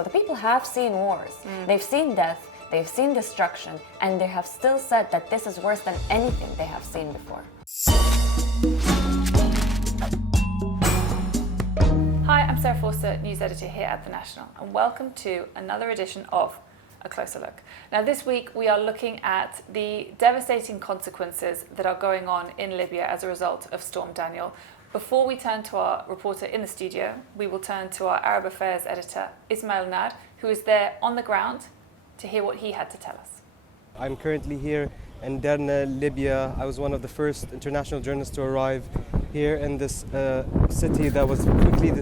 So the people have seen wars, they've seen death, they've seen destruction, and they have still said that this is worse than anything they have seen before. Hi, I'm Sarah Forster, news editor here at The National, and welcome to another edition of A Closer Look. Now this week we are looking at the devastating consequences that are going on in Libya as a result of Storm Daniel. Before we turn to our reporter in the studio, we will turn to our Arab Affairs editor, Ismail Nad, who is there on the ground to hear what he had to tell us. I'm currently here in Derna, Libya. I was one of the first international journalists to arrive here in this city that was quickly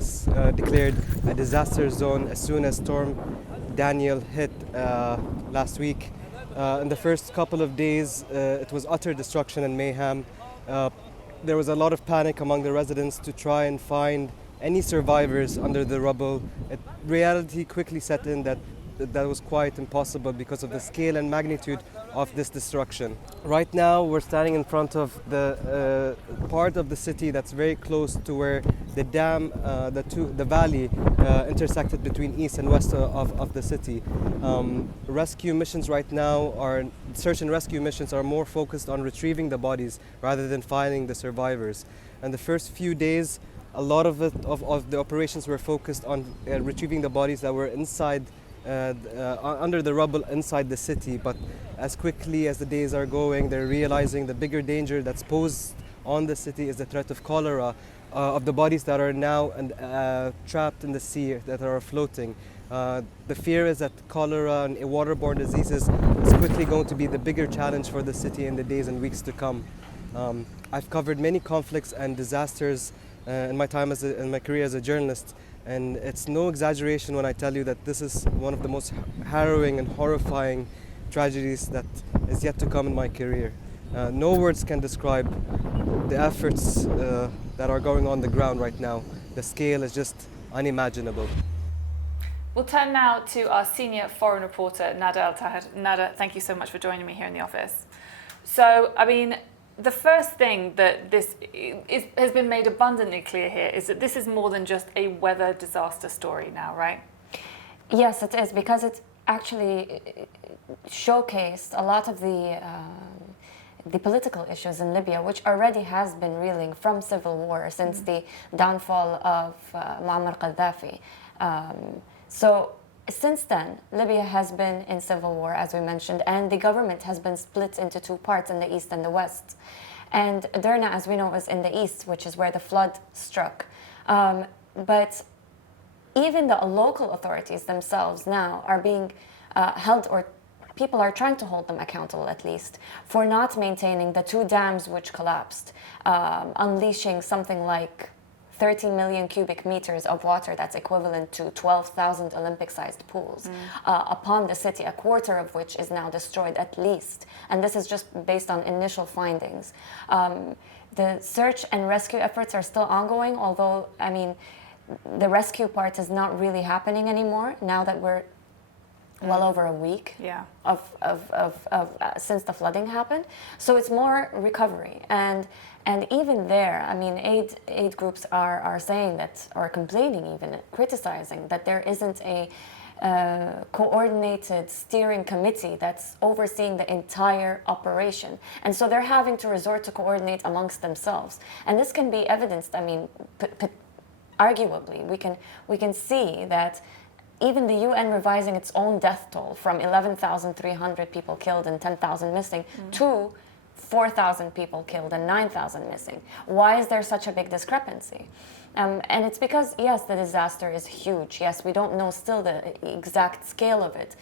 declared a disaster zone as soon as Storm Daniel hit last week. In the first couple of days, it was utter destruction and mayhem. There was a lot of panic among the residents to try and find any survivors under the rubble. Reality quickly set in that was quite impossible because of the scale and magnitude of this destruction. Right now we're standing in front of the part of the city that's very close to where the dam, the valley intersected between east and west of the city. Rescue missions right now search and rescue missions are more focused on retrieving the bodies rather than finding the survivors. And the first few days, a lot of the operations were focused on retrieving the bodies that were inside under the rubble inside the city, but as quickly as the days are going, they're realizing the bigger danger that's posed on the city is the threat of cholera, of the bodies that are now trapped in the sea, that are floating. The fear is that cholera and waterborne diseases is quickly going to be the bigger challenge for the city in the days and weeks to come. I've covered many conflicts and disasters in my time in my career as a journalist. And it's no exaggeration when I tell you that this is one of the most harrowing and horrifying tragedies that is yet to come in my career. No words can describe the efforts that are going on the ground right now. The scale is just unimaginable. We'll turn now to our senior foreign reporter, Nada El-Tahir. Nada, thank you so much for joining me here in the office. So, the first thing that has been made abundantly clear here is that this is more than just a weather disaster story now, right? Yes, it is, because it actually showcased a lot of the political issues in Libya, which already has been reeling from civil war since the downfall of Muammar Gaddafi. So since then, Libya has been in civil war, as we mentioned, and the government has been split into two parts, in the east and the west. And Derna, as we know, is in the east, which is where the flood struck. But even the local authorities themselves now are being held, or people are trying to hold them accountable at least, for not maintaining the two dams which collapsed, unleashing something like 30 million cubic meters of water, that's equivalent to 12,000 Olympic-sized pools, upon the city, a quarter of which is now destroyed at least. And this is just based on initial findings. The search and rescue efforts are still ongoing, although, the rescue part is not really happening anymore now that we're well over a week since the flooding happened. So it's more recovery. And even there, aid groups are saying that, or complaining even, criticizing that there isn't a coordinated steering committee that's overseeing the entire operation. And so they're having to resort to coordinate amongst themselves. And this can be evidenced, arguably. We can see that even the UN revising its own death toll from 11,300 people killed and 10,000 missing to 4,000 people killed and 9,000 missing. Why is there such a big discrepancy? And it's because, yes, the disaster is huge. Yes, we don't know still the exact scale of it.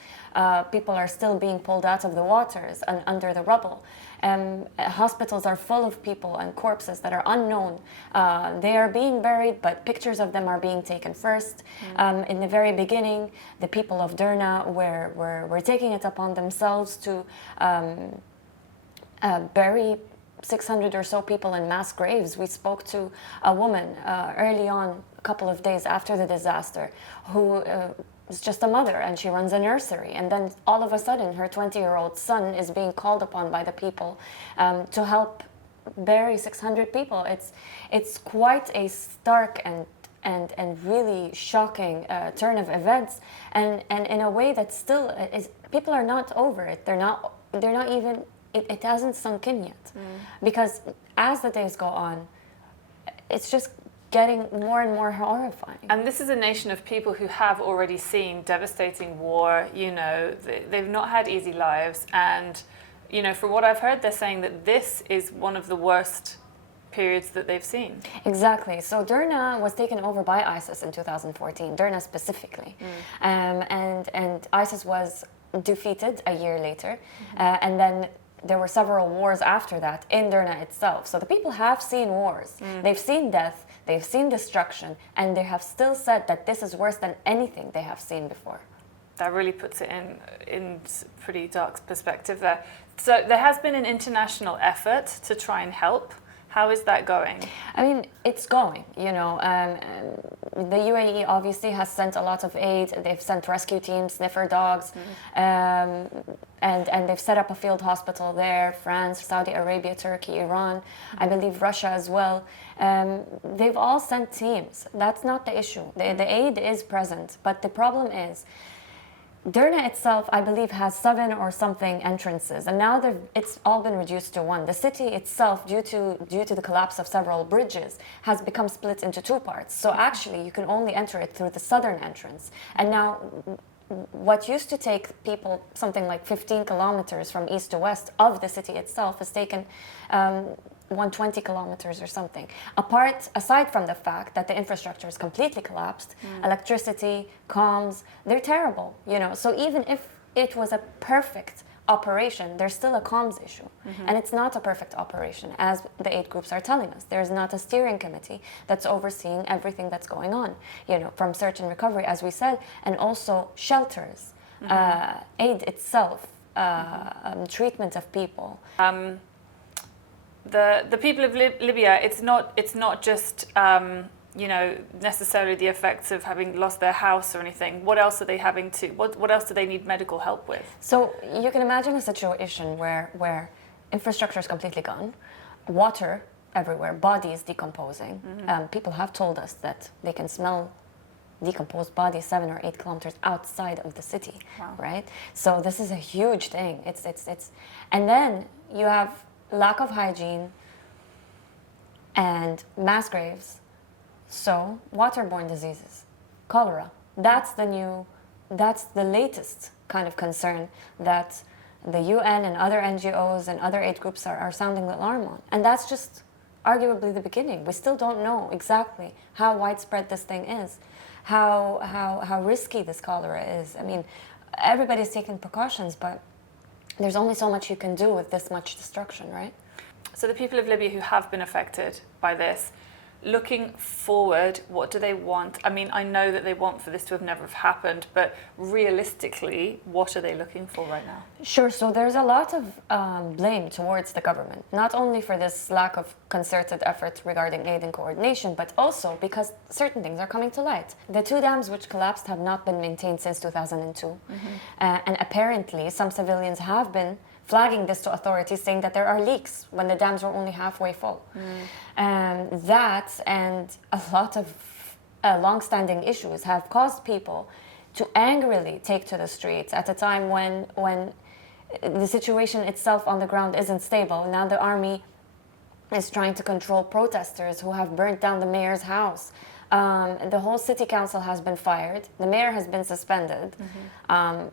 People are still being pulled out of the waters and under the rubble. Hospitals are full of people and corpses that are unknown. They are being buried, but pictures of them are being taken first. In the very beginning, the people of Derna were taking it upon themselves to bury 600 or so people in mass graves. We spoke to a woman early on, a couple of days after the disaster, who is just a mother, and she runs a nursery. And then all of a sudden, her 20-year-old son is being called upon by the people to help bury 600 people. It's quite a stark and really shocking turn of events, and in a way that still is, people are not over it. They're not even, it hasn't sunk in yet, because as the days go on, it's just getting more and more horrifying. And this is a nation of people who have already seen devastating war. You know, they've not had easy lives, and you know, from what I've heard, they're saying that this is one of the worst periods that they've seen. Exactly. So Derna was taken over by ISIS in 2014, Derna specifically. And ISIS was defeated a year later. And then there were several wars after that in Derna itself. So the people have seen wars. They've seen death, they've seen destruction, and they have still said that this is worse than anything they have seen before. That really puts it in pretty dark perspective there. So there has been an international effort to try and help. How is that going? I mean, it's going, you know. The UAE obviously has sent a lot of aid. They've sent rescue teams, sniffer dogs, and they've set up a field hospital there. France, Saudi Arabia, Turkey, Iran, I believe Russia as well. They've all sent teams. That's not the issue. The aid is present, but the problem is Derna itself, I believe, has 7 or something entrances, and now it's all been reduced to 1. The city itself, due to the collapse of several bridges, has become split into 2 parts. So actually, you can only enter it through the southern entrance. And now, what used to take people something like 15 kilometers from east to west of the city itself has taken 120 kilometers or something. Aside from the fact that the infrastructure is completely collapsed, electricity, comms, they're terrible, you know. So even if it was a perfect operation, there's still a comms issue. And it's not a perfect operation, as the aid groups are telling us. There's not a steering committee that's overseeing everything that's going on, you know, from search and recovery, as we said, and also shelters, aid itself, treatment of people. The people of Libya, it's not just you know, necessarily the effects of having lost their house or anything. What else are they having to? What else do they need medical help with? So you can imagine a situation where infrastructure is completely gone, water everywhere, bodies decomposing. People have told us that they can smell decomposed bodies 7 or 8 kilometers outside of the city. Wow. Right? So this is a huge thing. It's and then you have lack of hygiene and mass graves, so waterborne diseases, cholera. That's the latest kind of concern that the UN and other NGOs and other aid groups are sounding the alarm on. And that's just arguably the beginning. We still don't know exactly how widespread this thing is, how risky this cholera is. I mean, everybody's taking precautions, but there's only so much you can do with this much destruction, right? So the people of Libya who have been affected by this, looking forward, what do they want? I mean, I know that they want for this to have never have happened, but realistically, what are they looking for right now? Sure, so there's a lot of blame towards the government, not only for this lack of concerted efforts regarding aid and coordination, but also because certain things are coming to light. The 2 dams which collapsed have not been maintained since 2002, and apparently some civilians have been flagging this to authorities, saying that there are leaks when the dams were only halfway full. That and a lot of long-standing issues have caused people to angrily take to the streets at a time when the situation itself on the ground isn't stable. Now the army is trying to control protesters who have burnt down the mayor's house. The whole city council has been fired. The mayor has been suspended.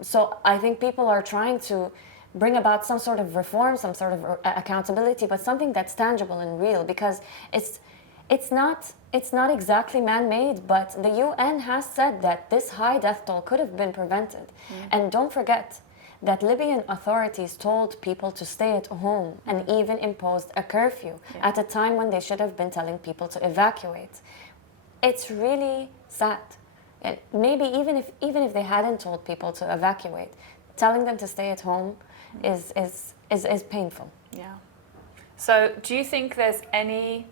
So I think people are trying to bring about some sort of reform, some sort of accountability, but something that's tangible and real, because it's not exactly man-made, but the UN has said that this high death toll could have been prevented. And don't forget that Libyan authorities told people to stay at home and even imposed a curfew at a time when they should have been telling people to evacuate. It's really sad. And maybe even if they hadn't told people to evacuate, telling them to stay at home is painful. Yeah. So do you think there's any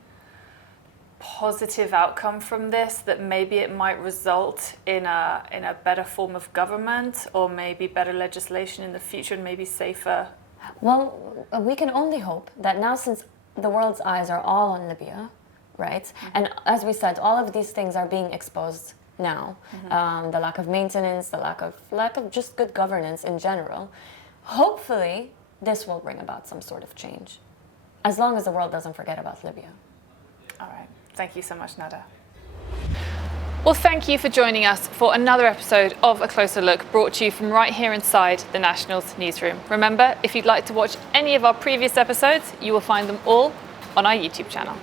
positive outcome from this, that maybe it might result in a better form of government, or maybe better legislation in the future, and maybe safer? Well, we can only hope that now, since the world's eyes are all on Libya, right? And as we said, all of these things are being exposed now. The lack of maintenance, the lack of just good governance in general. Hopefully, this will bring about some sort of change, as long as the world doesn't forget about Libya. All right. Thank you so much, Nada. Well, thank you for joining us for another episode of A Closer Look, brought to you from right here inside the National's newsroom. Remember, if you'd like to watch any of our previous episodes, you will find them all on our YouTube channel.